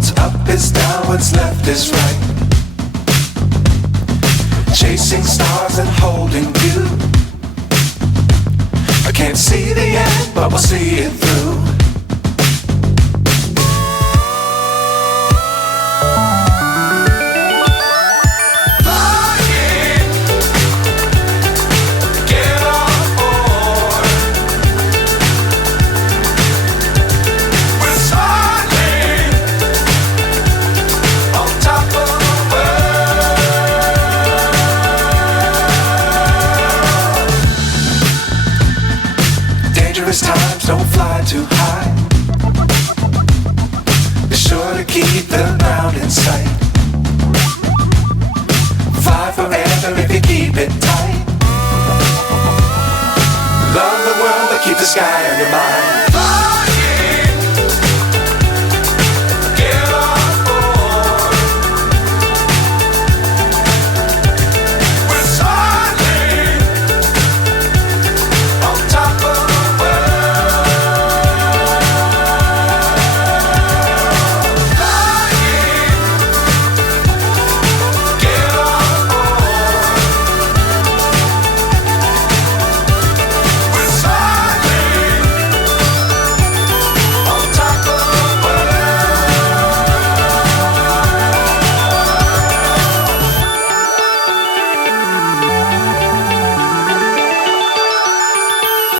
What's up is down, what's left is right. Chasing stars and holding you. I can't see the end, but we'll see it through. Dangerous times, don't fly too high. Be sure to keep the ground in sight. Fly forever if you keep it tight. Love the world, but keep the sky on your mind.